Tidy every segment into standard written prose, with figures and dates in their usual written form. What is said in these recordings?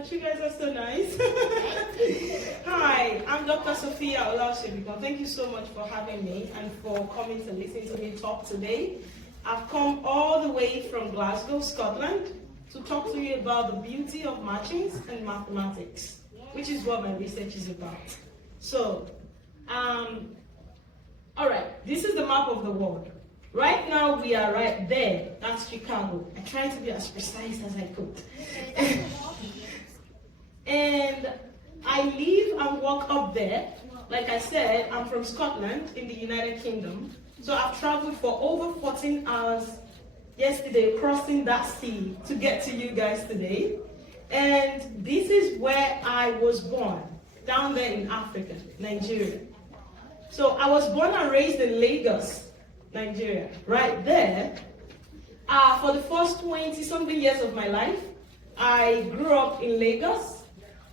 much. You guys are so nice. Hi, I'm Dr. Sophia Olaosebiko. Thank you so much for having me and for coming to listen to me talk today. I've come all the way from Glasgow, Scotland, to talk to you about the beauty of matchings and mathematics, which is what my research is about. So, all right, this is the map of the world. Right now, we are right there. That's Chicago. I tried to be as precise as I could. And I live and work up there. Like I said, I'm from Scotland in the United Kingdom. So I've traveled for over 14 hours yesterday, crossing that sea to get to you guys today. And this is where I was born, down there in Africa, Nigeria. So I was born and raised in Lagos, Nigeria, right there. For the first 20-something years of my life, I grew up in Lagos.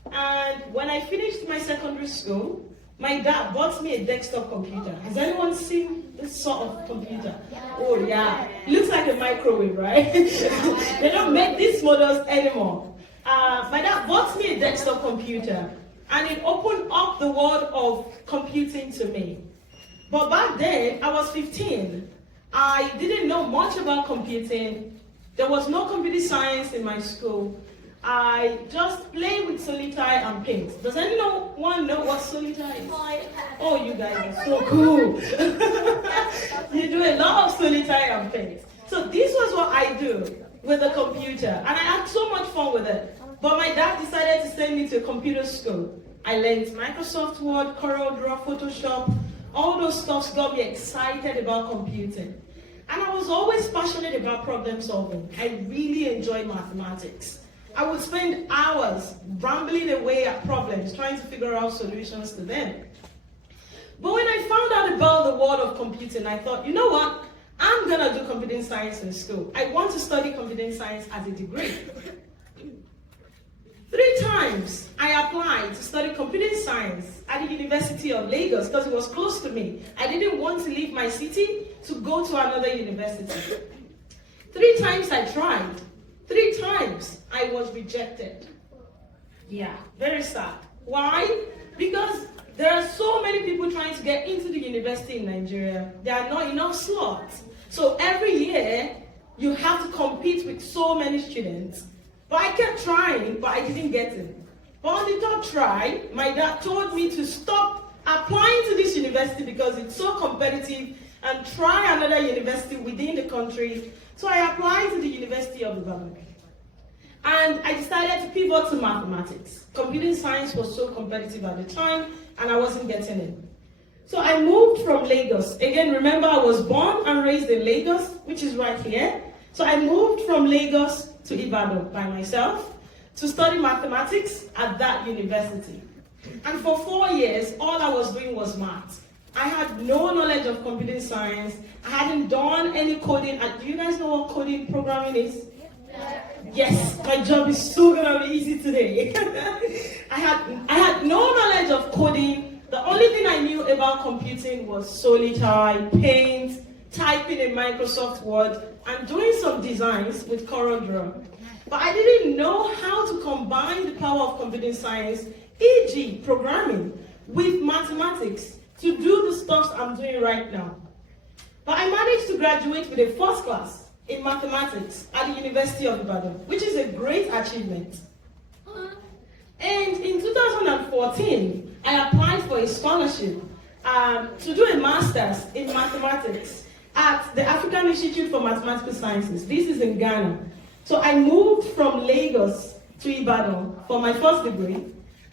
And when I finished my secondary school, my dad bought me a desktop computer. Has anyone seen this sort of computer? Oh yeah, it looks like a microwave, right? They don't make these models anymore. My dad bought me a desktop computer, and it opened up the world of computing to me. But back then, I was 15. I didn't know much about computing. There was no computer science in my school. I just played with Solitaire and paint. Does anyone know what Solitaire is? Oh, you guys are so cool. You do a lot of Solitaire and paint. So this was what I do with the computer. And I had so much fun with it. But my dad decided to send me to a computer school. I learned Microsoft Word, CorelDRAW, Photoshop. All those stuffs got me excited about computing. And I was always passionate about problem solving. I really enjoyed mathematics. I would spend hours rambling away at problems, trying to figure out solutions to them. But when I found out about the world of computing, I thought, you know what? I'm going to do computing science in school. I want to study computing science as a degree. 3 times I applied to study computing science at the University of Lagos because it was close to me. I didn't want to leave my city to go to another university. 3 times I tried. 3 times I was rejected. Yeah, very sad. Why? Because there are so many people trying to get into the university in Nigeria. There are not enough slots. So every year, you have to compete with so many students. But I kept trying, but I didn't get in. But on the 3rd try, my dad told me to stop applying to this university because it's so competitive and try another university within the country. So I applied to the University of Glasgow. And I decided to pivot to mathematics. Computing science was so competitive at the time, and I wasn't getting in. So I moved from Lagos. Again, remember I was born and raised in Lagos, which is right here. So I moved from Lagos to Ibadan by myself to study mathematics at that university. And for 4 years, all I was doing was math. I had no knowledge of computing science. I hadn't done any coding. Do you guys know what coding programming is? Yes, my job is so gonna be easy today. I had no knowledge of coding. The only thing I knew about computing was Solitaire, Paint, typing in Microsoft Word, and doing some designs with CorelDRAW. But I didn't know how to combine the power of computing science, e.g. programming, with mathematics to do the stuff I'm doing right now. But I managed to graduate with a 1st class in mathematics at the University of Ibadan, which is a great achievement. And in 2014, I applied for a scholarship to do a master's in mathematics at the African Institute for Mathematical Sciences. This is in Ghana. So I moved from Lagos to Ibadan for my 1st degree.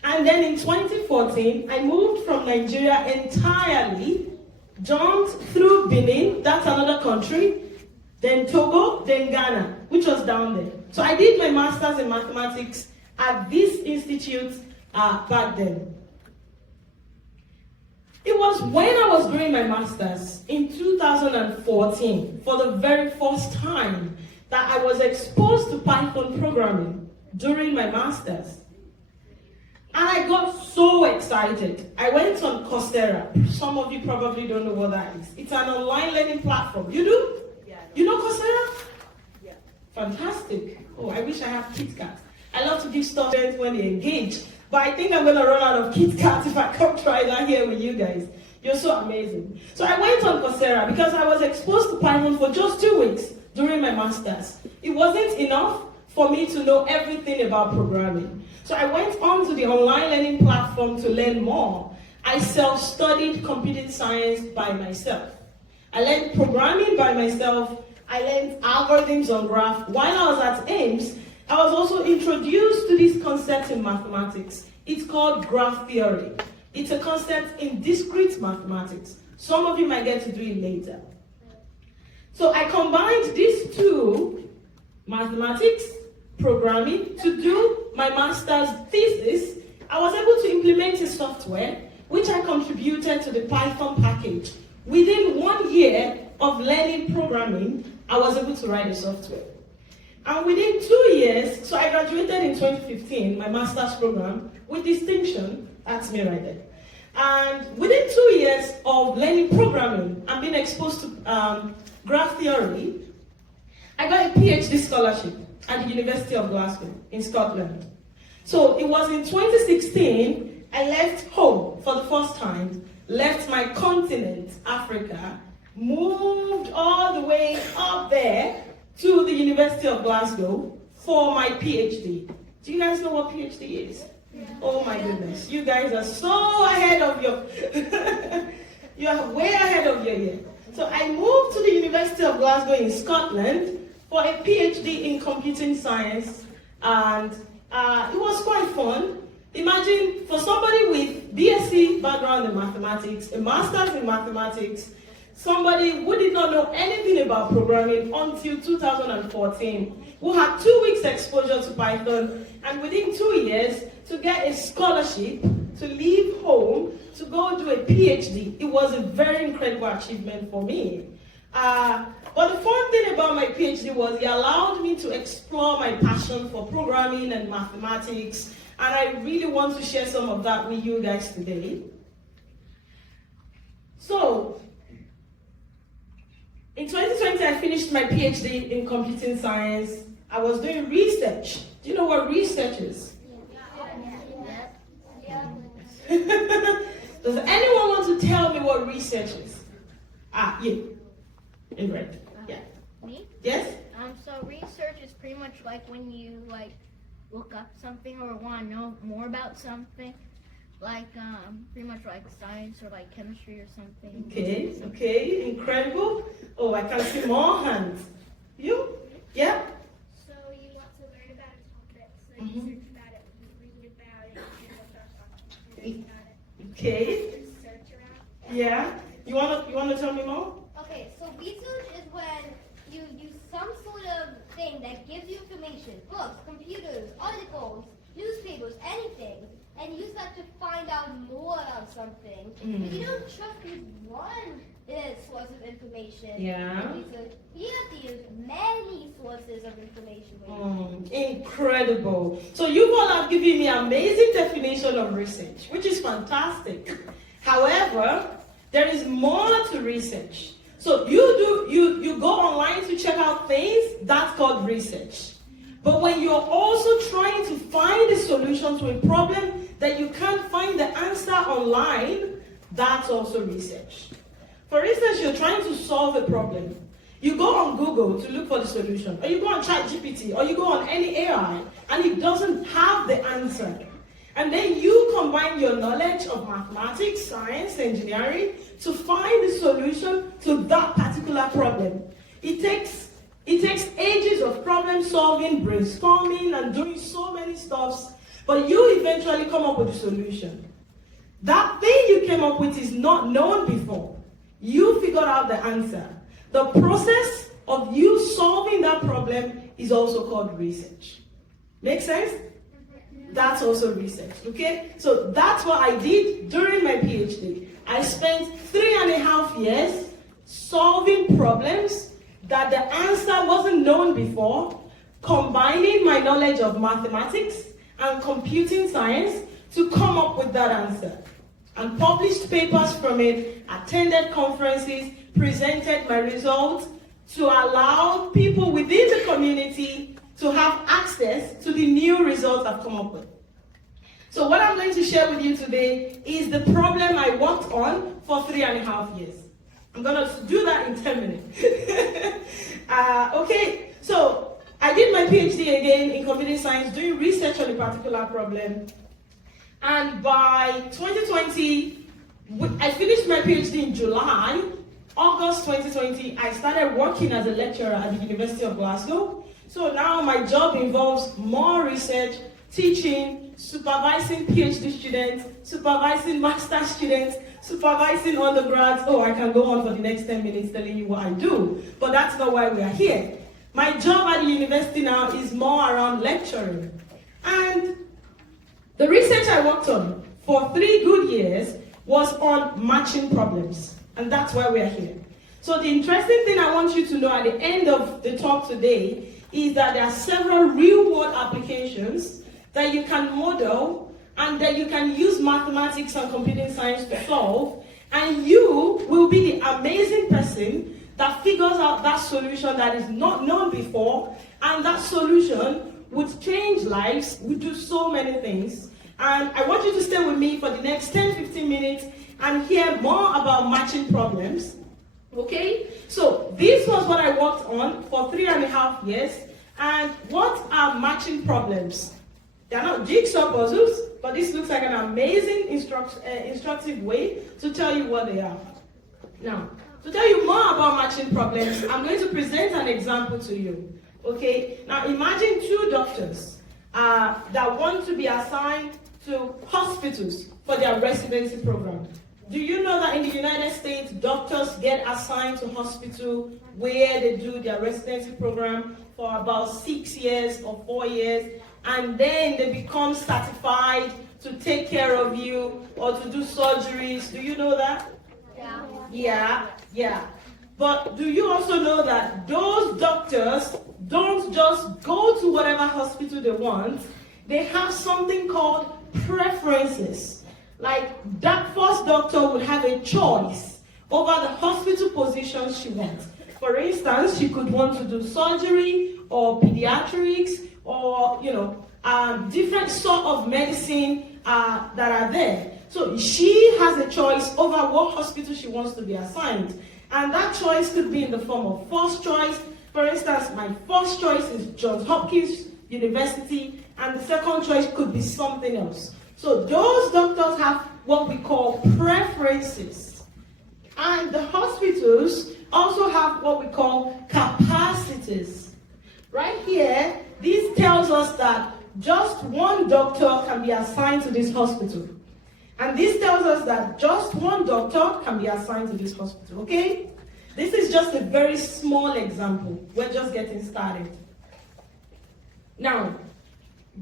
And then in 2014, I moved from Nigeria entirely, jumped through Benin, that's another country, then Togo, then Ghana, which was down there. So I did my master's in mathematics at this institute back then. It was when I was doing my master's in 2014, for the very first time, that I was exposed to Python programming during my master's. And I got so excited. I went on Coursera. Some of you probably don't know what that is. It's an online learning platform. You do? Yeah. You know Coursera? Yeah. Fantastic. Oh, I wish I had KitKat. I love to give stuff when they engage. But I think I'm going to run out of Kit Kat if I come try that here with you guys. You're so amazing. So I went on Coursera because I was exposed to Python for just 2 weeks during my master's. It wasn't enough for me to know everything about programming. So I went on to the online learning platform to learn more. I self-studied computing science by myself. I learned programming by myself. I learned algorithms on graph. While I was at Ames, I was also introduced to this concept in mathematics. It's called graph theory. It's a concept in discrete mathematics. Some of you might get to do it later. So I combined these two, mathematics, programming, to do my master's thesis. I was able to implement a software which I contributed to the Python package. Within 1 year of learning programming, I was able to write a software. And within 2 years, so I graduated in 2015, my master's program, with distinction. That's me right there. And within 2 years of learning programming and being exposed to graph theory, I got a PhD scholarship at the University of Glasgow in Scotland. So it was in 2016, I left home for the first time, left my continent, Africa, moved all the way up there to the University of Glasgow for my PhD. Do you guys know what PhD is? Yeah. Oh my goodness, you guys are so ahead of your, you are way ahead of your year. So I moved to the University of Glasgow in Scotland for a PhD in computing science, and it was quite fun. Imagine for somebody with BSc background in mathematics, a master's in mathematics, somebody who did not know anything about programming until 2014, who had 2 weeks exposure to Python, and within 2 years to get a scholarship to leave home to go do a PhD. It was a very incredible achievement for me. But the fun thing about my PhD was it allowed me to explore my passion for programming and mathematics, and I really want to share some of that with you guys today. So, in 2020, I finished my PhD in computing science. I was doing research. Do you know what research is? Does anyone want to tell me what research is? You. In red. Yeah. Me? Yes? So research is pretty much like when you look up something or want to know more about something. Pretty much like science or chemistry or something. Okay, incredible. Oh, I can see more hands. You? Yeah? So you want to learn about a topic, so you research about it, you read about it, you research about it. Okay. Research around. Yeah. You wanna tell me more? Okay, so research is when you use some sort of thing that gives you information, books, computers, articles, newspapers, anything, and use that to find out more of something. But you don't trust this one source of information. Yeah. You have to use many sources of information. Incredible. So you all have given me amazing definition of research, which is fantastic. However, there is more to research. So you go online to check out things, that's called research. But when you're also trying to find a solution to a problem that you can't find the answer online, that's also research. For instance, you're trying to solve a problem. You go on Google to look for the solution, or you go on ChatGPT, or you go on any AI, and it doesn't have the answer. And then you combine your knowledge of mathematics, science, engineering to find the solution to that particular problem. It takes ages of problem solving, brainstorming, and doing so many stuffs, but you eventually come up with a solution. That thing you came up with is not known before. You figured out the answer. The process of you solving that problem is also called research. Make sense? That's also research, okay? So that's what I did during my PhD. I spent 3.5 years solving problems that the answer wasn't known before, combining my knowledge of mathematics and computing science to come up with that answer. And published papers from it, attended conferences, presented my results to allow people within the community to have access access to the new results I've come up with. So what I'm going to share with you today is the problem I worked on for 3.5 years. I'm going to do that in 10 minutes. Okay, so I did my PhD again in computer science, doing research on a particular problem. And by 2020, I finished my PhD in July. August 2020, I started working as a lecturer at the University of Glasgow. So now my job involves more research, teaching, supervising PhD students, supervising master students, supervising undergrads. Oh, I can go on for the next 10 minutes telling you what I do, but that's not why we are here. My job at the university now is more around lecturing. And the research I worked on for 3 good years was on matching problems. And that's why we are here. So the interesting thing I want you to know at the end of the talk today is that there are several real-world applications that you can model and that you can use mathematics and computing science to solve, and you will be the amazing person that figures out that solution that is not known before, and that solution would change lives, would do so many things. And I want you to stay with me for the next 10-15 minutes and hear more about matching problems. Okay? So this was what I worked on for 3.5 years. And what are matching problems? They are not jigsaw puzzles, but this looks like an amazing instructive way to tell you what they are. Now, to tell you more about matching problems, I'm going to present an example to you. Okay? Now imagine 2 doctors that want to be assigned to hospitals for their residency program. Do you know that in the United States, doctors get assigned to hospital where they do their residency program for about 6 years or 4 years, and then they become certified to take care of you or to do surgeries? Do you know that? Yeah. But do you also know that those doctors don't just go to whatever hospital they want? They have something called preferences. Like that first doctor would have a choice over the hospital positions she wants. For instance, she could want to do surgery or pediatrics or, different sort of medicine that are there. So she has a choice over what hospital she wants to be assigned. And that choice could be in the form of first choice. For instance, my first choice is Johns Hopkins University, and the second choice could be something else. So those doctors have what we call preferences. And the hospitals also have what we call capacities. Right here, this tells us that just one doctor can be assigned to this hospital. And this tells us that just one doctor can be assigned to this hospital, okay? This is just a very small example. We're just getting started. Now,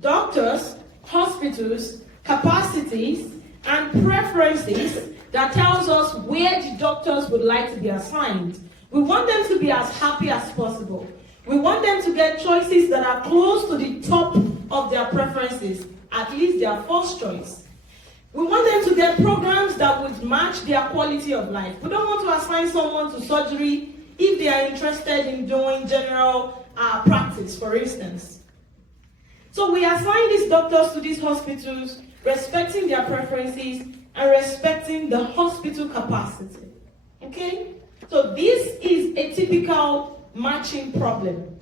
doctors, hospitals, capacities, and preferences that tells us where the doctors would like to be assigned. We want them to be as happy as possible. We want them to get choices that are close to the top of their preferences, at least their first choice. We want them to get programs that would match their quality of life. We don't want to assign someone to surgery if they are interested in doing general practice, for instance. So we assign these doctors to these hospitals, respecting their preferences and respecting the hospital capacity. Okay? So this is a typical matching problem.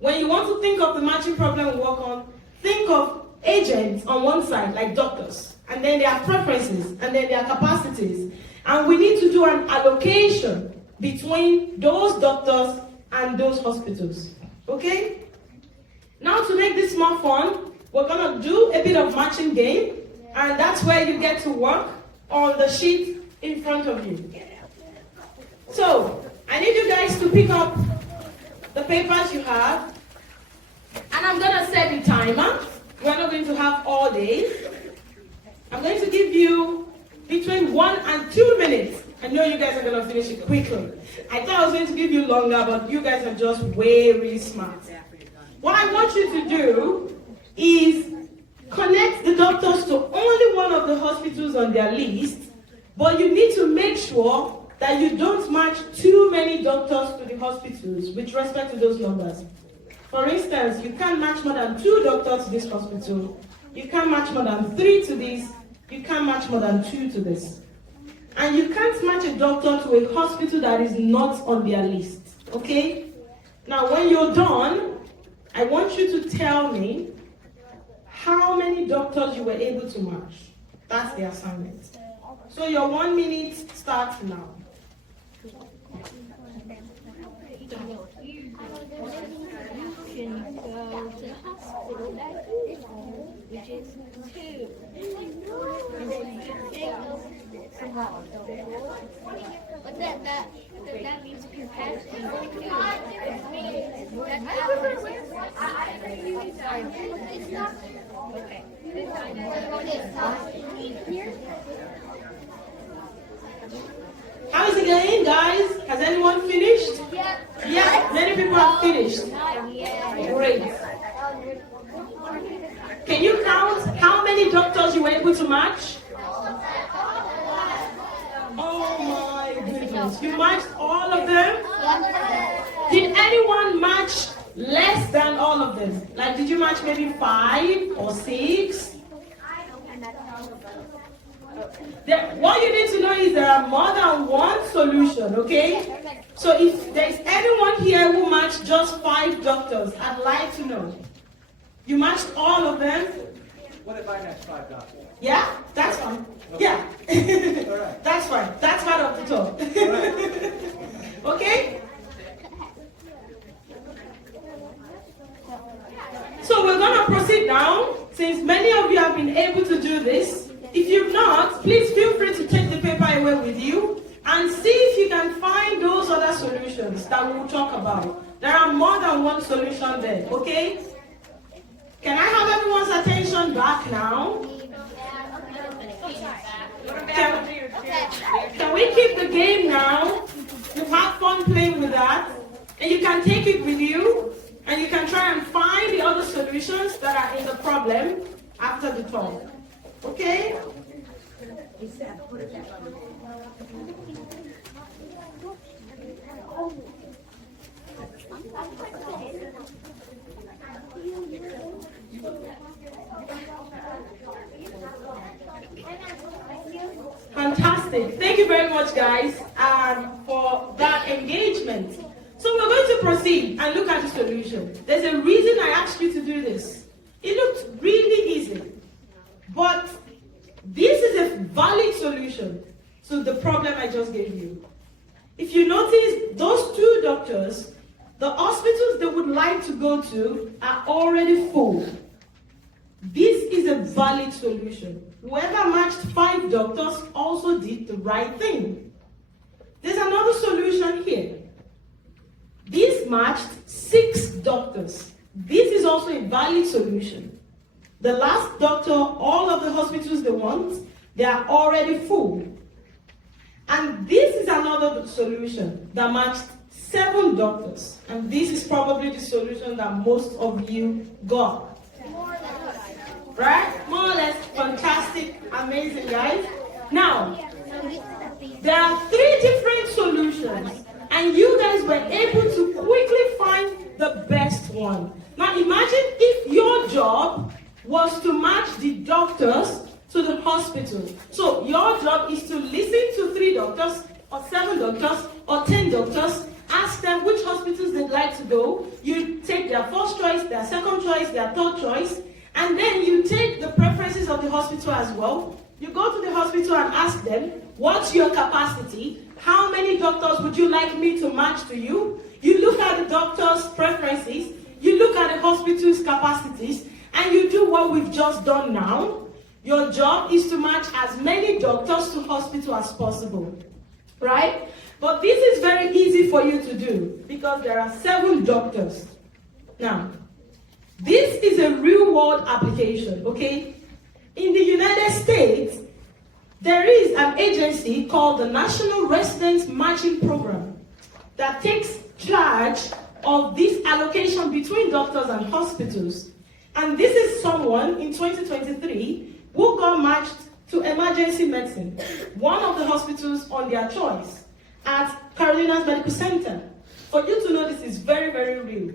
When you want to think of the matching problem we work on, think of agents on one side, like doctors, and then their preferences, and then their capacities. And we need to do an allocation between those doctors and those hospitals. Okay? Now to make this more fun, we're going to do a bit of matching game, and that's where you get to work on the sheet in front of you. So, I need you guys to pick up the papers you have, and I'm going to set the timer. We're not going to have all day. I'm going to give you between 1 and 2 minutes. I know you guys are going to finish it quickly. I thought I was going to give you longer, but you guys are just way, really smart. What I want you to do is connect the doctors to only one of the hospitals on their list, but you need to make sure that you don't match too many doctors to the hospitals with respect to those numbers. For instance, you can't match more than 2 doctors to this hospital. You can't match more than 3 to this. You can't match more than 2 to this. And you can't match a doctor to a hospital that is not on their list. Okay? Now, when you're done, I want you to tell me how many doctors you were able to match. That's the assignment. So your 1 minute starts now. Can go to the hospital which is 2. But that means if you're passing, How is it going, guys? Has anyone finished? Yeah. Yeah, many people have finished. Great. Can you count how many doctors you were able to match? Oh my goodness. You matched all of them? Did anyone match less than all of them? Like, did you match maybe 5 or 6? What you need to know is there are more than one solution, okay? So if there's anyone here who matched just 5 doctors, I'd like to know. You matched all of them? What if I match 5 doctors? Yeah, that's fine. Yeah. All right. That's fine. That's part of the talk. Okay? So we're going to proceed now. Since many of you have been able to do this, if you've not, please feel free to take the paper away with you and see if you can find those other solutions that we'll talk about. There are more than one solution there, okay? Can I have everyone's attention back now? Can we keep the game now? You have fun playing with that. And you can take it with you. And you can try and find the other solutions that are in the problem after the talk. Okay? Fantastic. Thank you very much, guys, for that engagement. So we're going to proceed and look at the solution. There's a reason I asked you to do this. It looked really easy. But this is a valid solution to the problem I just gave you. If you notice, those 2 doctors, the hospitals they would like to go to are already full. This is a valid solution. Whoever matched 5 doctors also did the right thing. There's another solution here. This matched 6 doctors. This is also a valid solution. The last doctor, all of the hospitals they want, they are already full. And this is another solution that matched 7 doctors. And this is probably the solution that most of you got. Right? More or less. Fantastic. Amazing, guys. Now, there are 3 different solutions. And you guys were able to quickly find the best one. Now imagine if your job was to match the doctors to the hospital. So your job is to listen to 3 doctors, or 7 doctors, or 10 doctors, ask them which hospitals they'd like to go. You take their first choice, their second choice, their third choice, and then you take the preferences of the hospital as well. You go to the hospital and ask them, what's your capacity? How many doctors would you like me to match to you? You look at the doctor's preferences, you look at the hospital's capacities, and you do what we've just done now. Your job is to match as many doctors to hospital as possible, right? But this is very easy for you to do because there are 7 doctors. Now, this is a real-world application, okay? In the United States, there is an agency called the National Residence Matching Program that takes charge of this allocation between doctors and hospitals. And this is someone in 2023 who got matched to emergency medicine, one of the hospitals on their choice, at Carolina's Medical Center. For you to know this is very, very real.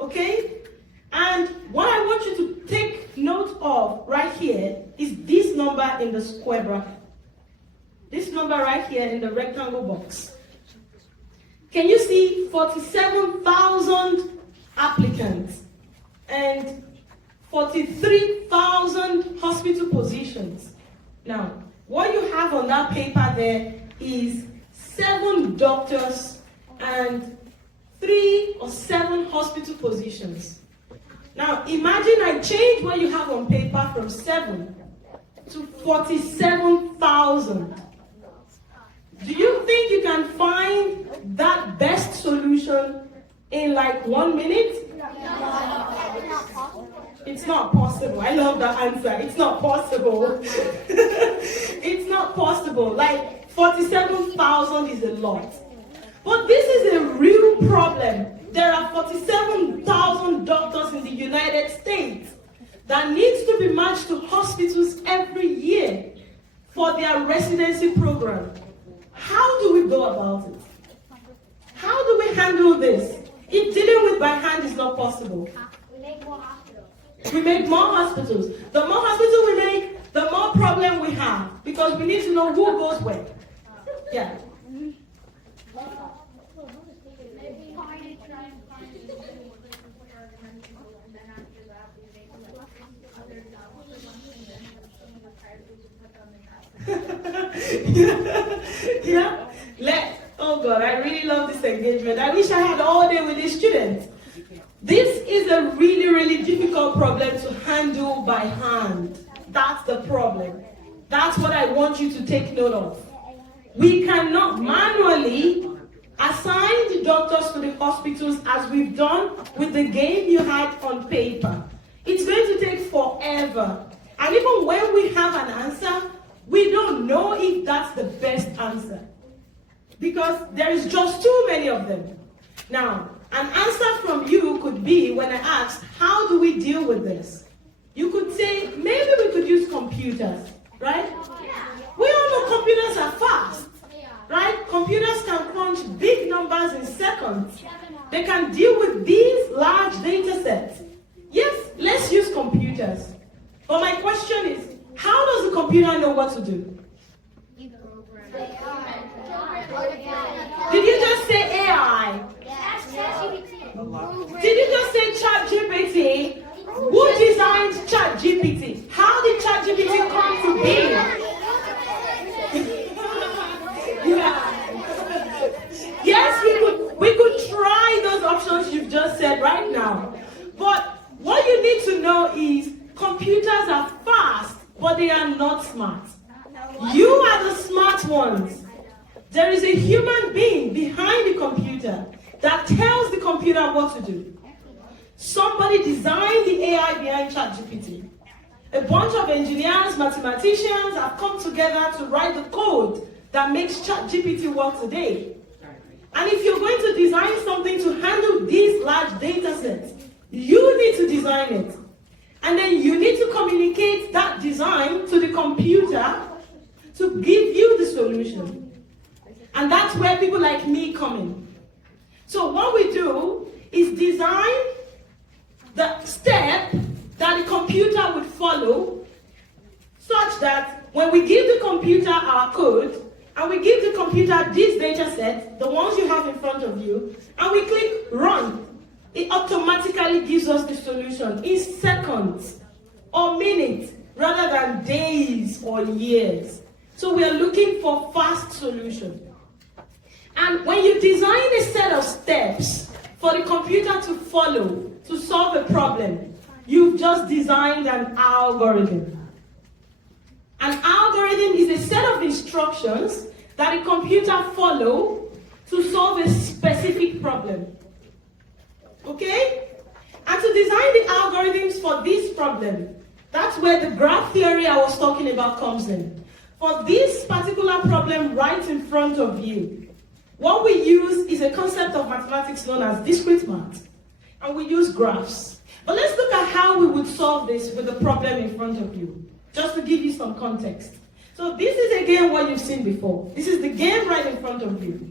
Okay? And what I want you to take note of right here is this number in the square bracket. This number right here in the rectangle box. Can you see 47,000 applicants and 43,000 hospital positions? Now, what you have on that paper there is 7 doctors and 3 or 7 hospital positions. Now, imagine I change what you have on paper from 7 to 47,000. Do you think you can find that best solution in like 1 minute? It's not possible. I love that answer. It's not possible. It's not possible. Like 47,000 is a lot. But this is a real problem. There are 47,000 doctors in the United States that needs to be matched to hospitals every year for their residency program. How do we go about it? How do we handle this? If dealing with by hand is not possible. We make more hospitals. We make more hospitals. The more hospitals we make, the more problem we have. Because we need to know who goes where. Yeah. Yeah. Oh God, I really love this engagement. I wish I had all day with these students. This is a really, really difficult problem to handle by hand. That's the problem. That's what I want you to take note of. We cannot manually assign the doctors to the hospitals as we've done with the game you had on paper. It's going to take forever. And even when we have an answer, we don't know if that's the best answer. Because there is just too many of them. Now, an answer from you could be when I asked, how do we deal with this? You could say, maybe we could use computers, right? We all know computers are fast, right? Computers can crunch big numbers in seconds. They can deal with these large data sets. Yes, let's use computers. But my question is, how does the computer know what to do? Did you just say AI? Did you just say ChatGPT? Who designed ChatGPT? How did ChatGPT come to be? Yeah. Yes, we could try those options you've just said right now. But what you need to know is computers are fast, but they are not smart. You are the smart ones. There is a human being behind the computer that tells the computer what to do. Somebody designed the AI behind ChatGPT. A bunch of engineers, mathematicians have come together to write the code that makes ChatGPT work today. And if you're going to design something to handle these large data sets, you need to design it. And then you need to communicate that design to the computer to give you the solution. And that's where people like me come in. So what we do is design the step that the computer would follow such that when we give the computer our code and we give the computer this data set, the ones you have in front of you, and we click run, it automatically gives us the solution in seconds or minutes rather than days or years. So we are looking for fast solutions. And when you design a set of steps for the computer to follow to solve a problem, you've just designed an algorithm. An algorithm is a set of instructions that a computer follows to solve a specific problem. Okay? And to design the algorithms for this problem, that's where the graph theory I was talking about comes in. For this particular problem right in front of you, what we use is a concept of mathematics known as discrete math. And we use graphs. But let's look at how we would solve this with the problem in front of you, just to give you some context. So this is again what you've seen before. This is the game right in front of you.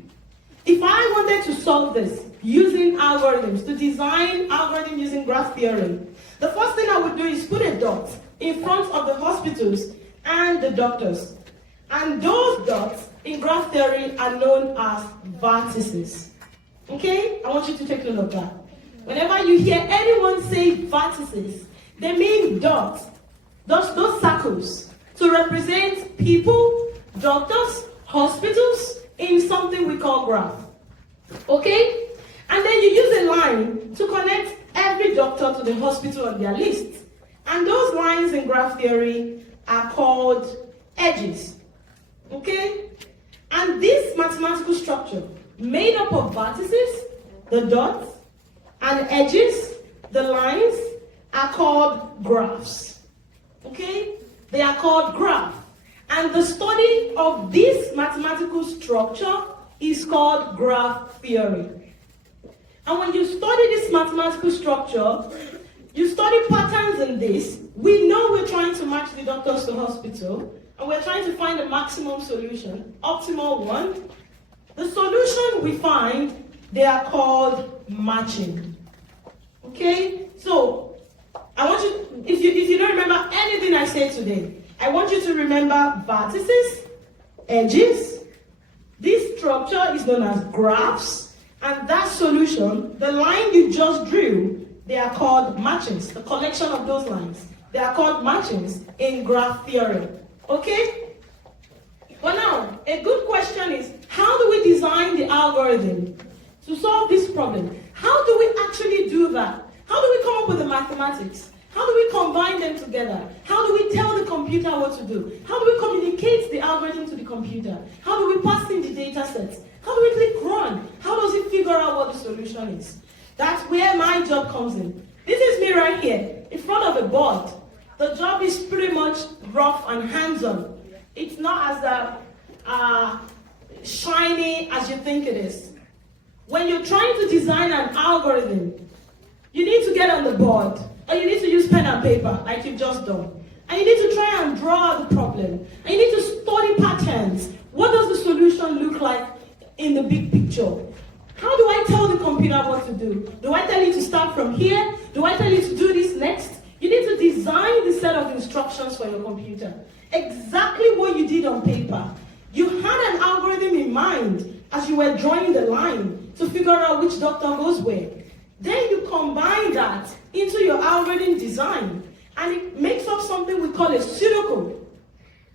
If I wanted to solve this, using algorithms, to design algorithm using graph theory. The first thing I would do is put a dot in front of the hospitals and the doctors. And those dots in graph theory are known as vertices. Okay? I want you to take note of that. Whenever you hear anyone say vertices, they mean dots, those circles, to represent people, doctors, hospitals, in something we call graph. Okay? And then you use a line to connect every doctor to the hospital on their list. And those lines in graph theory are called edges. Okay? And this mathematical structure, made up of vertices, the dots, and edges, the lines, are called graphs. Okay? They are called graphs. And the study of this mathematical structure is called graph theory. And when you study this mathematical structure, you study patterns in this. We know we're trying to match the doctors to hospital, and we're trying to find the maximum solution, optimal one. The solution we find, they are called matching. Okay? So, I want you, if you don't remember anything I said today, I want you to remember vertices, edges. This structure is known as graphs, and that solution, the line you just drew, they are called matchings. The collection of those lines, they are called matchings in graph theory. Okay? But now, a good question is, how do we design the algorithm to solve this problem? How do we actually do that? How do we come up with the mathematics? How do we combine them together? How do we tell the computer what to do? How do we communicate the algorithm to the computer? How do we pass in the data sets? How do we click run? How does it figure out what the solution is? That's where my job comes in. This is me right here, in front of a board. The job is pretty much rough and hands-on. It's not as shiny as you think it is. When you're trying to design an algorithm, you need to get on the board, or you need to use pen and paper, like you've just done. And you need to try and draw out the problem. And you need to study patterns. What does the solution look like in the big picture? How do I tell the computer what to do? Do I tell it to start from here? Do I tell it to do this next? You need to design the set of instructions for your computer. Exactly what you did on paper. You had an algorithm in mind as you were drawing the line to figure out which doctor goes where. Then you combine that into your algorithm design, and it makes up something we call a pseudocode.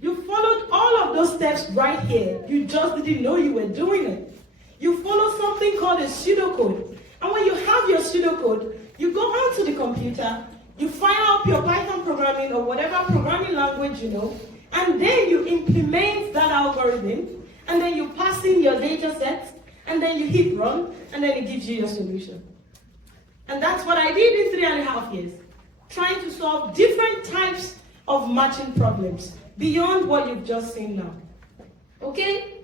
You followed all of those steps right here. You just didn't know you were doing it. You follow something called a pseudocode. And when you have your pseudocode, you go onto the computer, you fire up your Python programming or whatever programming language you know, and then you implement that algorithm, and then you pass in your data sets, and then you hit run, and then it gives you your solution. And that's what I did in 3.5 years, trying to solve different types of matching problems beyond what you've just seen now. Okay?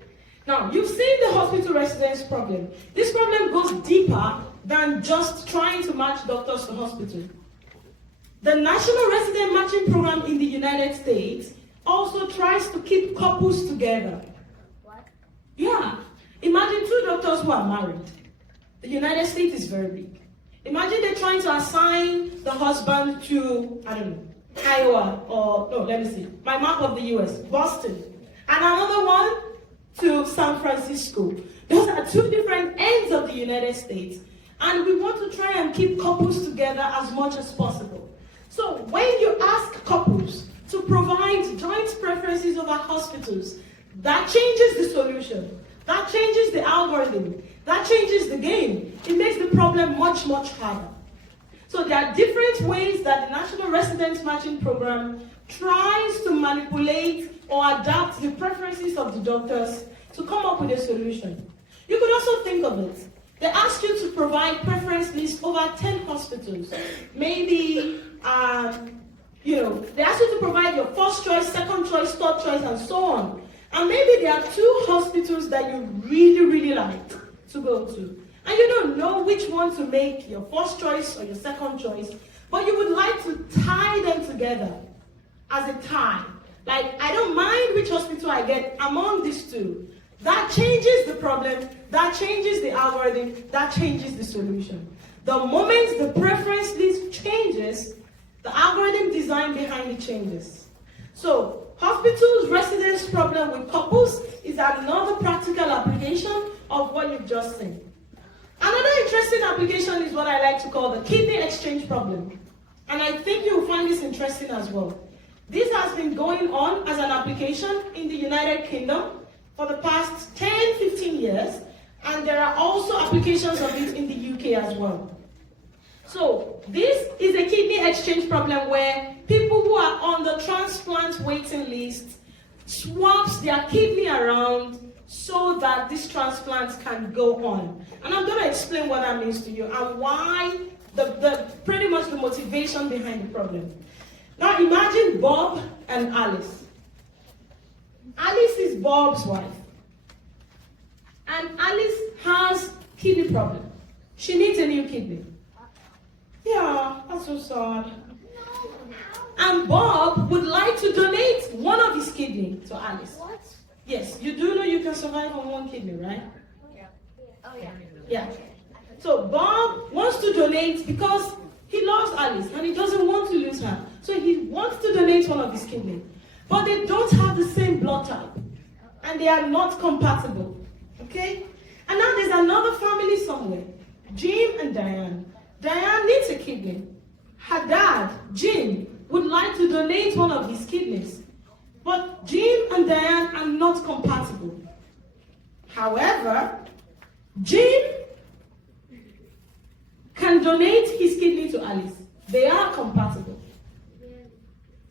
Now, you've seen the hospital residence problem. This problem goes deeper than just trying to match doctors to hospital. The National Resident Matching Program in the United States also tries to keep couples together. What? Yeah. Imagine two doctors who are married. The United States is very big. Imagine they're trying to assign the husband to, I don't know, Iowa, or, no, let me see, my map of the US, Boston, and another one to San Francisco. Those are two different ends of the United States, and we want to try and keep couples together as much as possible. So when you ask couples to provide joint preferences over hospitals, that changes the solution. That changes the algorithm. That changes the game. It makes the problem much, much harder. So there are different ways that the National Resident Matching Program tries to manipulate or adapt the preferences of the doctors to come up with a solution. You could also think of it. They ask you to provide preference lists over 10 hospitals. Maybe, they ask you to provide your first choice, second choice, third choice, and so on. And maybe there are 2 hospitals that you really, really like to go to. And you don't know which one to make your first choice or your second choice, but you would like to tie them together as a tie. Like, I don't mind which hospital I get among these 2. That changes the problem that changes the algorithm, that changes the solution. The moment the preference list changes, the algorithm design behind it changes. So, hospitals' residence problem with couples is another practical application of what you've just seen. Another interesting application is what I like to call the kidney exchange problem. And I think you'll find this interesting as well. This has been going on as an application in the United Kingdom for the past 10, 15 years, and there are also applications of it in the UK as well. So, this is a kidney exchange problem where people who are on the transplant waiting list swaps their kidney around so that this transplant can go on. And I'm going to explain what that means to you and why pretty much the motivation behind the problem. Now imagine Bob and Alice. Alice is Bob's wife. And Alice has kidney problem. She needs a new kidney. Yeah, that's so sad. And Bob would like to donate one of his kidney to Alice. What? Yes, you do know you can survive on one kidney, right? Yeah. Oh yeah. Yeah. So Bob wants to donate because he loves Alice and he doesn't want to lose her. So he wants to donate one of his kidneys. But they don't have the same blood type. And they are not compatible. Okay? And now there's another family somewhere. Jim and Diane. Diane needs a kidney. Her dad, Jim, would like to donate one of his kidneys. But Jim and Diane are not compatible. However, Jim can donate his kidney to Alice. They are compatible.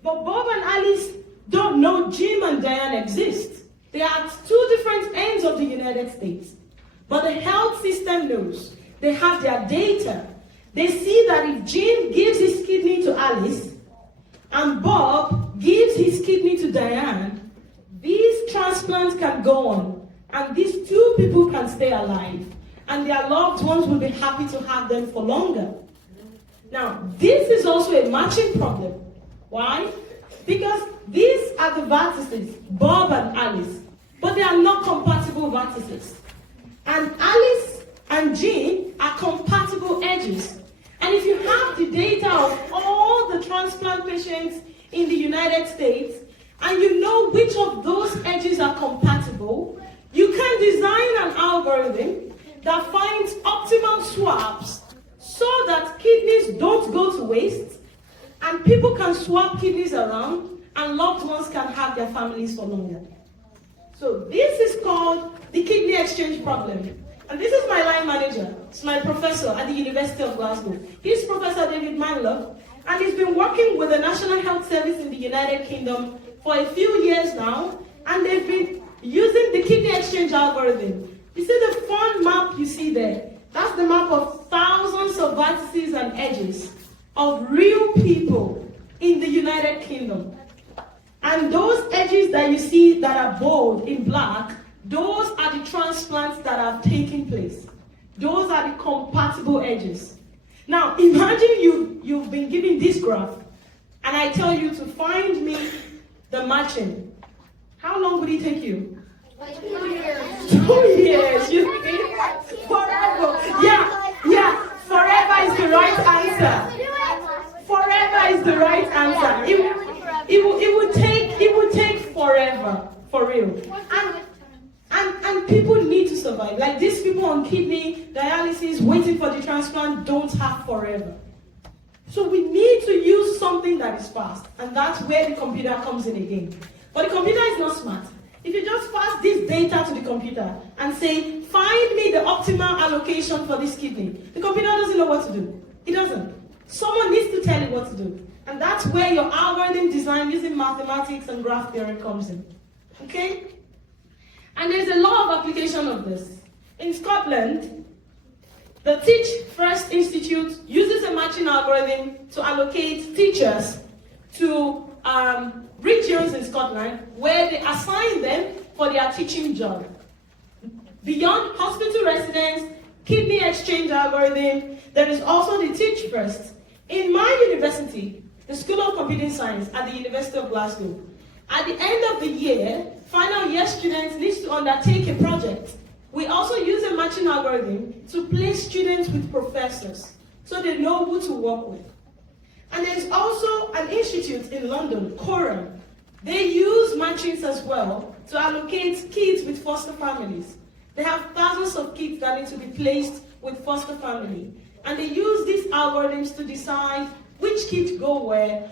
But Bob and Alice don't know Jim and Diane exist. They are at two different ends of the United States. But the health system knows. They have their data. They see that if Jim gives his kidney to Alice and Bob gives his kidney to Diane, these transplants can go on and these two people can stay alive and their loved ones will be happy to have them for longer. Now, this is also a matching problem. Why? Because these are the vertices, Bob and Alice, but they are not compatible vertices. And Alice and Jim are compatible edges. And if you have the data of all the transplant patients in the United States, and you know which of those edges are compatible, you can design an algorithm that finds optimal swaps so that kidneys don't go to waste, and people can swap kidneys around, and loved ones can have their families for longer. So this is called the kidney exchange problem. And this is my line manager. It's my professor at the University of Glasgow. He's Professor David Manlove, and he's been working with the National Health Service in the United Kingdom for a few years now, and they've been using the kidney exchange algorithm. You see the fun map you see there? That's the map of thousands of vertices and edges of real people in the United Kingdom. And those edges that you see that are bold in black, those are the transplants that have taken place. Those are the compatible edges. Now, imagine you've been given this graph, and I tell you to find me the matching. How long would it take you? 2 years. 2 years. You think? Forever. Yeah. Forever is the right answer. Forever is the right answer. It would take forever, for real. And people need to survive. Like these people on kidney dialysis waiting for the transplant don't have forever. So we need to use something that is fast. And that's where the computer comes in again. But the computer is not smart. If you just pass this data to the computer and say, find me the optimal allocation for this kidney, the computer doesn't know what to do. It doesn't. Someone needs to tell it what to do. And that's where your algorithm design using mathematics and graph theory comes in. Okay? And there's a lot of application of this. In Scotland, the Teach First Institute uses a matching algorithm to allocate teachers to regions in Scotland where they assign them for their teaching job. Beyond hospital residents, kidney exchange algorithm, there is also the Teach First. In my university, the School of Computing Science at the University of Glasgow, at the end of the year, final year students need to undertake a project We also use a matching algorithm to place students with professors so they know who to work with. And there's also an institute in London, Coram. They use matchings as well to allocate kids with foster families. They have thousands of kids that need to be placed with foster family. And they use these algorithms to decide which kids go where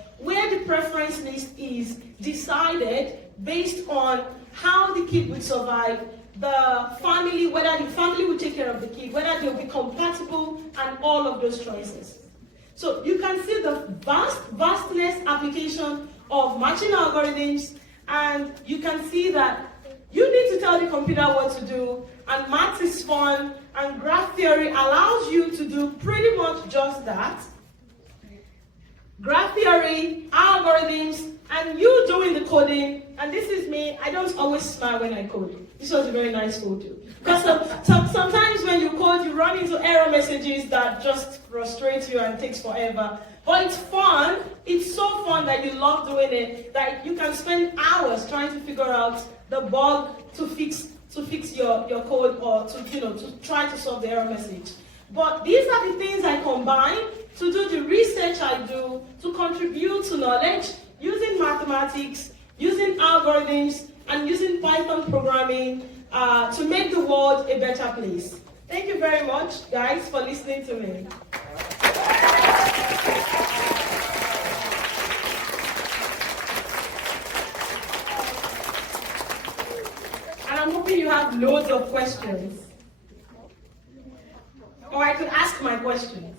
the preference list is decided based on how the kid would survive, the family, whether the family will take care of the kid, whether they'll be compatible, and all of those choices. So you can see the vastness application of matching algorithms, and you can see that you need to tell the computer what to do, and math is fun, and graph theory allows you to do pretty much just that. Graph theory, algorithms, and you doing the coding, and this is me. I don't always smile when I code. This was a very nice photo. Because sometimes when you code, you run into error messages that just frustrate you and takes forever. But it's fun. It's so fun that you love doing it, that you can spend hours trying to figure out the bug to fix your code, or to try to solve the error message. But these are the things I combine to do the research I do, to contribute to knowledge using mathematics, using algorithms, and using Python programming to make the world a better place. Thank you very much, guys, for listening to me. And I'm hoping you have loads of questions. Or I could ask my questions.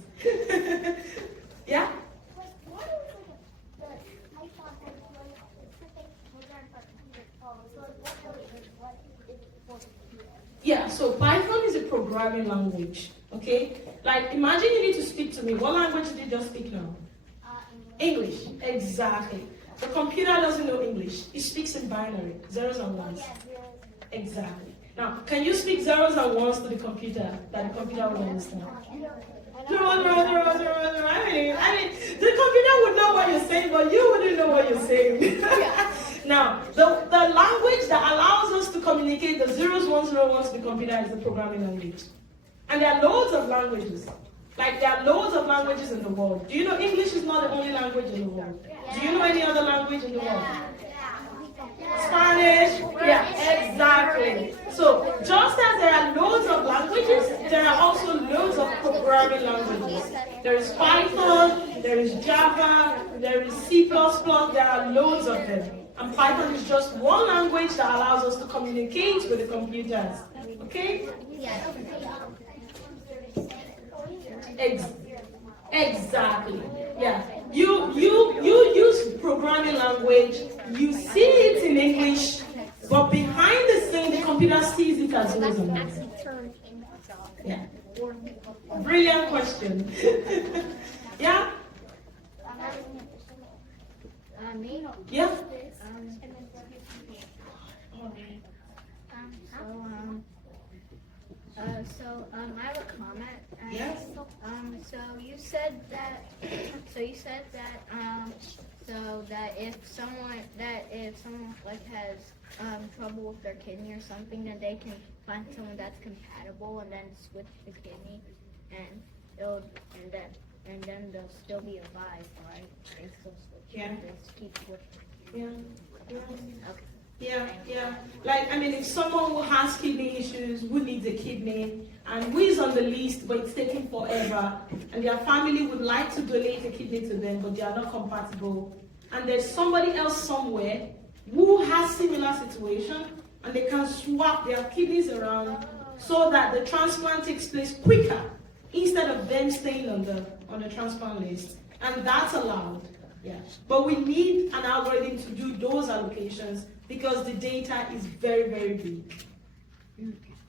Yeah? Yeah, so Python is a programming language, okay? Like, imagine you need to speak to me. What language did you just speak now? English, exactly. The computer doesn't know English. It speaks in binary, zeros and ones. Exactly. Now, can you speak zeros and ones to the computer that the computer will understand? No. I mean, the computer would know what you're saying, but you wouldn't know what you're saying. Now, the language that allows us to communicate the zeros, ones, zero, ones to the computer is the programming language. And there are loads of languages. Like, there are loads of languages in the world. Do you know English is not the only language in the world? Do you know any other language in the world? Spanish? Yeah, exactly. So, just as there are loads of languages, there are also loads of programming languages. There is Python, there is Java, there is C++, there are loads of them. And Python is just one language that allows us to communicate with the computers. Okay? Exactly. Yeah. You use programming language, you see it in English, but behind the scene, the computer sees it as zeros and ones. Yeah. Brilliant question. Yeah? Yeah? I have a comment. Yes. So you said that if someone like has trouble with their kidney or something, then they can find someone that's compatible and then switch the kidney, and then they'll still be alive, right? They still switch. Yeah. They just keep switching. Yeah. Okay. Yeah. Like, I mean, if someone who has kidney issues, who needs a kidney, and who is on the list, but it's taking forever, and their family would like to donate a kidney to them, but they are not compatible, and there's somebody else somewhere who has similar situation, and they can swap their kidneys around so that the transplant takes place quicker, instead of them staying on the transplant list, and that's allowed. Yeah, but we need an algorithm to do those allocations because the data is very, very big.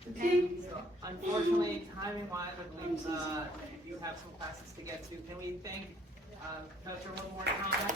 Okay? So, unfortunately, timing-wise, I believe you have some classes to get to. Can we thank Coach one more time?